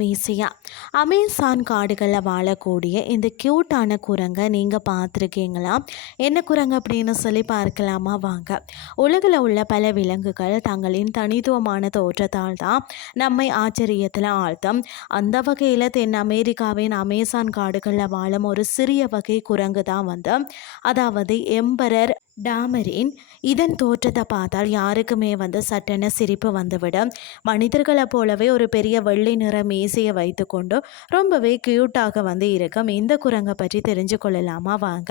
மீசையா. Amazon காடுகளில் வாழக்கூடிய இந்த க்யூட்டான குரங்கை நீங்கள் பார்த்துருக்கீங்களா? என்ன குரங்கு அப்படின்னு சொல்லி பார்க்கலாமா? வாங்க. உலகில் உள்ள பல விலங்குகள் தங்களின் தனித்துவமான தோற்றத்தால் தான் நம்மை ஆச்சரியத்தில் ஆழ்த்தும். அந்த வகையில் தென் அமெரிக்காவின் அமேசான் காடுகளில் வாழும் ஒரு சிறிய வகை குரங்கு தான் அதாவது எம்பரர் டாமரின். இதன் தோற்றத்தை பார்த்தால் யாருக்குமே சட்டென சிரிப்பு வந்துவிடும். மனிதர்களை போலவே ஒரு பெரிய வெள்ளை நிற மீசையை வைத்துக்கொண்டு ரொம்பவே க்யூட்டாக இருக்கும். இந்த குரங்கை பற்றி தெரிஞ்சு கொள்ளலாமா? வாங்க.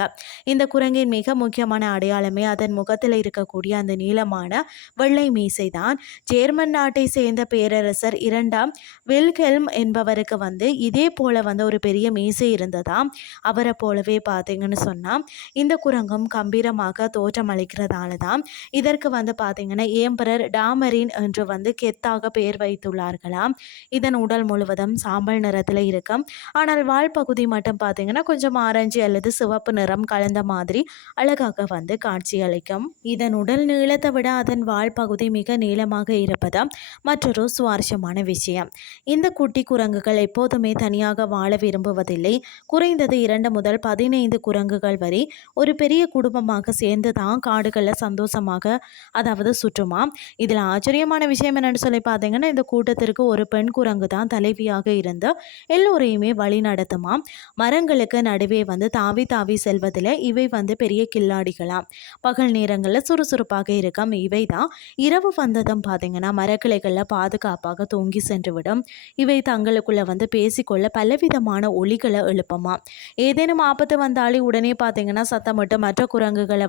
இந்த குரங்கின் மிக முக்கியமான அடையாளமே அதன் முகத்தில் இருக்கக்கூடிய அந்த நீளமான வெள்ளை மீசை தான். ஜெர்மன் நாட்டை சேர்ந்த பேரரசர் இரண்டாம் வில்ஹெல்ம் என்பவருக்கு இதே போல ஒரு பெரிய மீசை இருந்ததாம். அவரை போலவே பார்த்தீங்கன்னு சொன்னால் இந்த குரங்கும் கம்பீரமாக தோற்றம் அளிக்கிறதால தான் இதற்கு பார்த்தீங்கன்னா ஏம்பரர் டாமரின் என்று கெத்தாக பெயர் வைத்துள்ளார்களாம். இதன் உடல் முழுவதும் சாம்பல் நிறத்தில் இருக்கும். ஆனால் வால் பகுதி மட்டும் பார்த்தீங்கன்னா கொஞ்சம் ஆரஞ்சு அல்லது சிவப்பு நிறம் கலந்த மாதிரி அழகாக காட்சி அளிக்கும். இதன் உடல் நீளத்தை விட அதன் வால் பகுதி மிக நீளமாக இருப்பது மற்றொரு சுவாரஸ்யமான விஷயம். இந்த குட்டி குரங்குகள் எப்போதுமே தனியாக வாழ விரும்புவதில்லை. குறைந்தது 2 முதல் 15 குரங்குகள் வரை ஒரு பெரிய குடும்பமாக சேர்ந்து தான் காடுகளில் சந்தோஷமாக சுற்றுமா. இதில் ஆச்சரியமான விஷயம் என்னன்னு சொல்லி பார்த்தீங்கன்னா இந்த கூட்டத்திற்கு ஒரு பெண் குரங்கு தான் தலைவியாக இருந்து எல்லோரையுமே வழி நடத்துமா. மரங்களுக்கு நடுவே தாவி தாவி செல்வதில் இவை பெரிய கில்லாடிகளாம். பகல் நேரங்களில் சுறுசுறுப்பாக இருக்கும். இவை தான் இரவு வந்ததும் பார்த்தீங்கன்னா மரக்கிளைகளில் பாதுகாப்பாக தூங்கி சென்றுவிடும். இவை தங்களுக்குள்ள பேசிக்கொள்ள பலவிதமான ஒலிகளை எழுப்புமா. ஏதேனும் ஆபத்து வந்தாலே உடனே பார்த்தீங்கன்னா சத்தமிட்டு மற்ற குரங்குகளை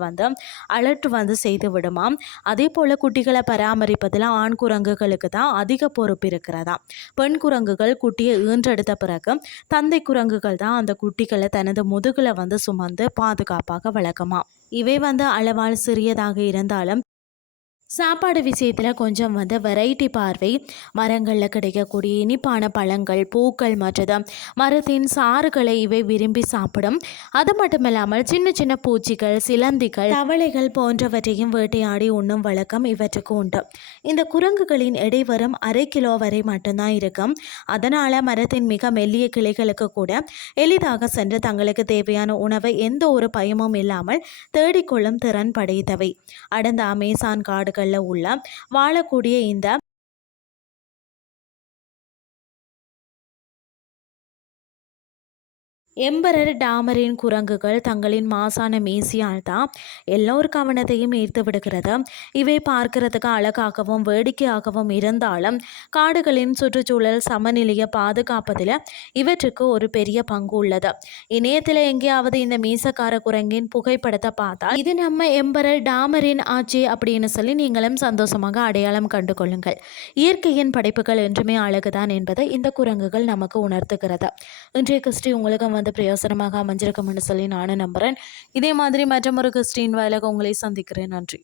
அலர்ட் செய்து விடுமாம். அதே போல குட்டிகளை பராமரிப்பதில் ஆண் குரங்குகளுக்கு தான் அதிக பொறுப்பு இருக்கிறதா. பெண் குரங்குகள் குட்டியை ஈன்றெடுத்த பிறகு தந்தை குரங்குகள் தான் அந்த குட்டிகளை தனது முதுகுல சுமந்து பாதுகாப்பாக வளர்க்குமா. இவை அளவால் சிறியதாக இருந்தாலும் சாப்பாடு விஷயத்தில் கொஞ்சம் வெரைட்டி பார்வை. மரங்களில் கிடைக்கக்கூடிய இனிப்பான பழங்கள், பூக்கள் மற்றும் மரத்தின் சாறுகளை இவை விரும்பி சாப்பிடும். அது மட்டும் இல்லாமல் சின்ன சின்ன பூச்சிகள், சிலந்திகள், தவளைகள் போன்றவற்றையும் வேட்டையாடி உண்ணும் வழக்கம் இவற்றுக்கு உண்டு. இந்த குரங்குகளின் எடை வரும் 1/2 கிலோ வரை மட்டும்தான் இருக்கும். அதனால் மரத்தின் மிக மெல்லிய கிளைகளுக்கு கூட எளிதாக சென்று தங்களுக்கு தேவையான உணவை எந்த ஒரு பயமும் இல்லாமல் தேடிக்கொள்ளும் திறன் படைத்தவை. அடர்ந்த அமேசான் காடுகள் உள்ள வாழக்கூடிய இந்த எம்பரர் டாமரின் குரங்குகள் தங்களின் மாசான மீசையால் தான் எல்லோர் கவனத்தையும் ஈர்த்து விடுகிறது. இவை பார்க்கறதுக்கு அழகாகவும் வேடிக்கையாகவும் இருந்தாலும் காடுகளின் சுற்றுச்சூழல் சமநிலையை பாதுகாப்பதில் இவற்றுக்கு ஒரு பெரிய பங்கு உள்ளது. இணையத்தில் எங்கேயாவது இந்த மீசக்கார குரங்கின் புகைப்படத்தை பார்த்தா இது நம்ம எம்பரர் டாமரின் ஆட்சி அப்படின்னு சொல்லி நீங்களும் சந்தோஷமாக அடையாளம் கண்டு கொள்ளுங்கள். இயற்கையின் படைப்புகள் என்றுமே அழகுதான் என்பதை இந்த குரங்குகள் நமக்கு உணர்த்துகிறது. இன்றைய கிறிஸ்டி உங்களுக்கு பிரயோசனமாக அமைஞ்சிருக்கும்னு சொல்லி நானும் நம்புகிறேன். இதே மாதிரி மற்றொரு கிறிஸ்டின் வாயிலாக உங்களை சந்திக்கிறேன். நன்றி.